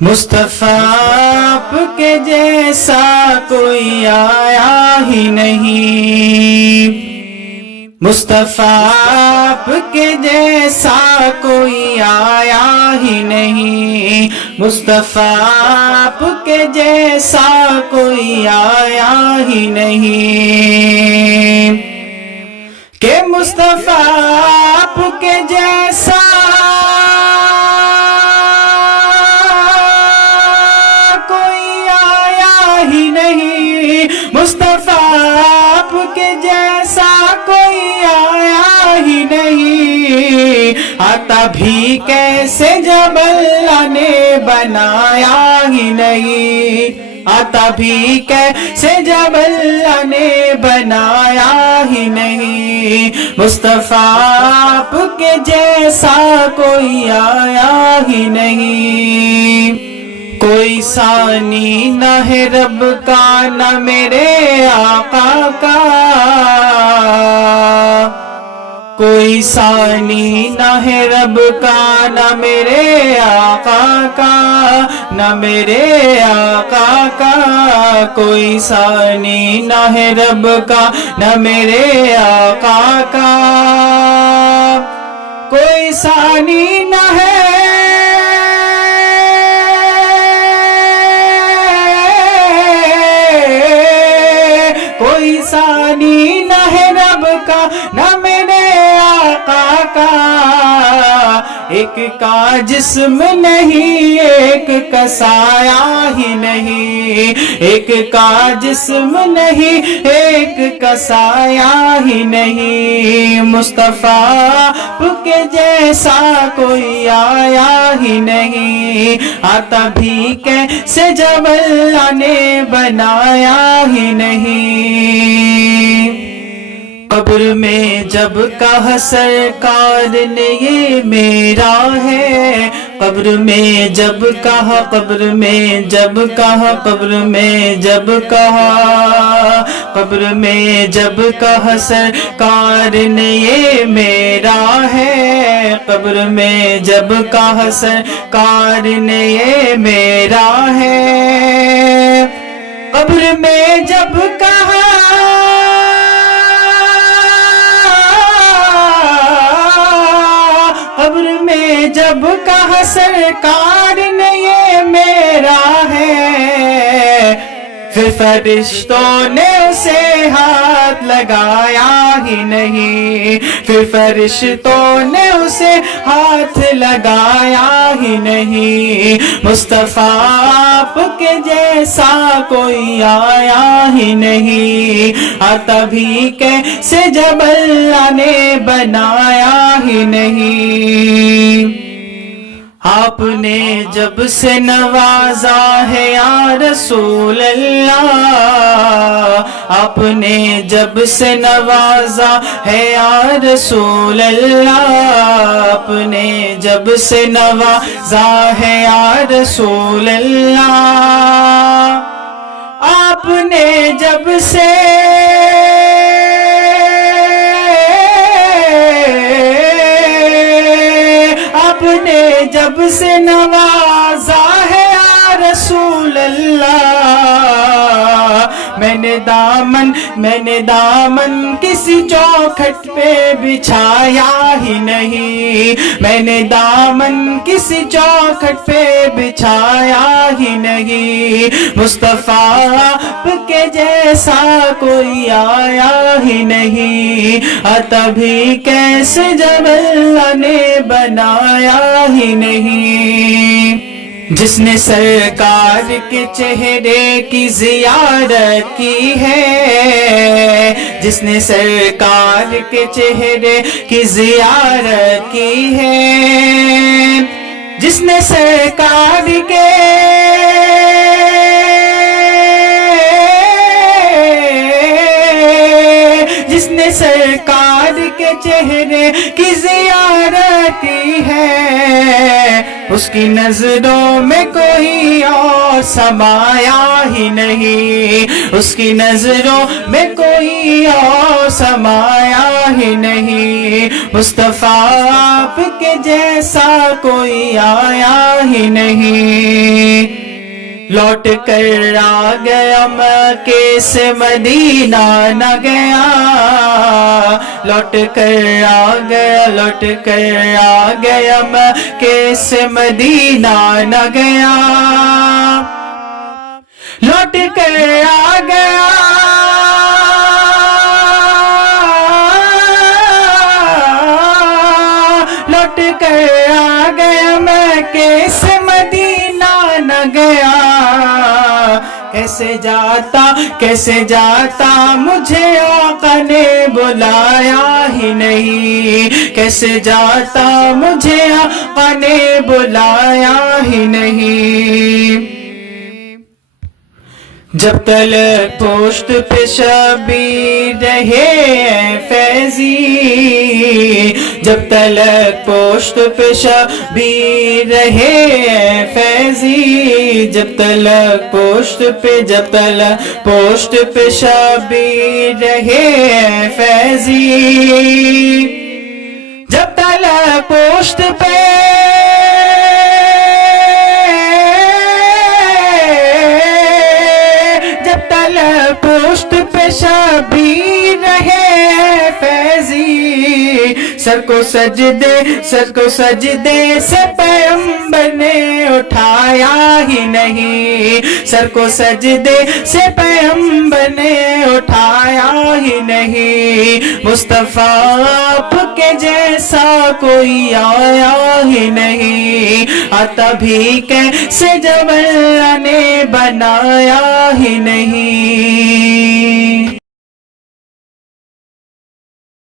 مصطفیٰ آپ کے جیسا کوئی آیا ہی نہیں، مصطفیٰ آپ کے جیسا کوئی آیا ہی نہیں، مصطفیٰ آپ کے جیسا کوئی آیا ہی نہیں، کہ مصطفیٰ آپ کے جیسا مصطفیٰ آپ کے جیسا کوئی آیا ہی نہیں، آتا بھی کیسے جب اللہ نے بنایا ہی نہیں، آتا بھی کیسے جب اللہ نے بنایا ہی نہیں، مصطفیٰ آپ کے جیسا کوئی آیا ہی نہیں، کوئی ثانی نہ ہے رب کا نہ میرے آقا کا، کوئی ثانی نہ ہے رب کا نہ میرے آقا کا، نہ میرے آقا کا، کوئی ثانی نہ ہے رب کا نہ میرے آقا کا، کوئی ثانی نہ ہے ثانی نہ ہے رب کا نہ میرے آقا کا، ایک کا جسم نہیں ایک کا سایہ ہی نہیں، ایک کا جسم نہیں ایک کا سایہ ہی نہیں، مصطفیٰ آپ کے جیسا کوئی آیا ہی نہیں، آتا بھی کیسے جب اللہ نے بنایا ہی نہیں، قبر میں جب کہا سرکار نے یہ میرا ہے، قبر میں جب کہا، قبر میں جب کہا، قبر میں جب کہا، قبر میں جب کہا سرکار نے یہ میرا ہے، قبر میں جب کہا سرکار نے یہ میرا ہے، قبر میں جب کہا قبر میں جب کہا سرکار نے یہ میرا ہے، پھر فرشتوں نے اسے ہاتھ لگایا ہی نہیں، پھر فرشتوں نے اسے ہاتھ لگایا ہی نہیں، مصطفیٰ آپ کے جیسا کوئی آیا ہی نہیں، آتا بھی کیسے جب اللہ نے بنایا ہی نہیں، آپ نے جب سے نوازا ہے یا رسول اللہ، آپ نے جب سے نوازا ہے یا رسول اللہ، آپ نے جب سے نوازا ہے یا رسول اللہ، آپ نے جب سے جب سے نوازا ہے یا رسول اللہ، میں نے دامن کسی چوکھٹ پہ بچھایا ہی نہیں، میں نے دامن کسی چوکھٹ پہ بچھایا ہی نہیں، مصطفیٰ آپ کے جیسا کوئی آیا ہی نہیں، آتا بھی کیسے جب اللہ نے بنایا ہی نہیں، جس نے سرکار کے چہرے کی زیارت کی ہے، جس نے سرکار کے چہرے کی زیارت کی ہے، جس نے سرکار کے سرکار کے چہرے کی زیارت کی ہے، اس کی نظروں میں کوئی اور سمایا ہی نہیں، اس کی نظروں میں کوئی اور سمایا ہی نہیں، مصطفیٰ آپ کے جیسا کوئی آیا ہی نہیں۔ لوٹ کر آ گیا مکے سے مدینہ نہ گیا، لوٹ کر آ گیا، لوٹ کر آ گیا مکے سے مدینہ نہ گیا، لوٹ کر آ گیا، لوٹ کر آ گیا مکے سے مدینہ نہ گیا، کیسے جاتا مجھے آقا نے بلایا ہی نہیں، کیسے جاتا مجھے آقا نے بلایا ہی نہیں۔ جب تلک پشت پہ شبیر رہے فیضی، جب تلک پشت پہ شبیر رہے فیضی، جب تلک پشت پہ شبیر رہے فیضی، جب تلک پشت پہ پشت پہ شبیر رہے فیضی، سر کو سجدے سے پیغمبر نے اٹھایا ہی نہیں، سر کو سجدے سے پیغمبر نے اٹھایا ہی نہیں، مصطفیٰ آپ کے جیسا کوئی آیا ہی نہیں، آتا بھی کیسے جب اللہ نے بنایا ہی نہیں۔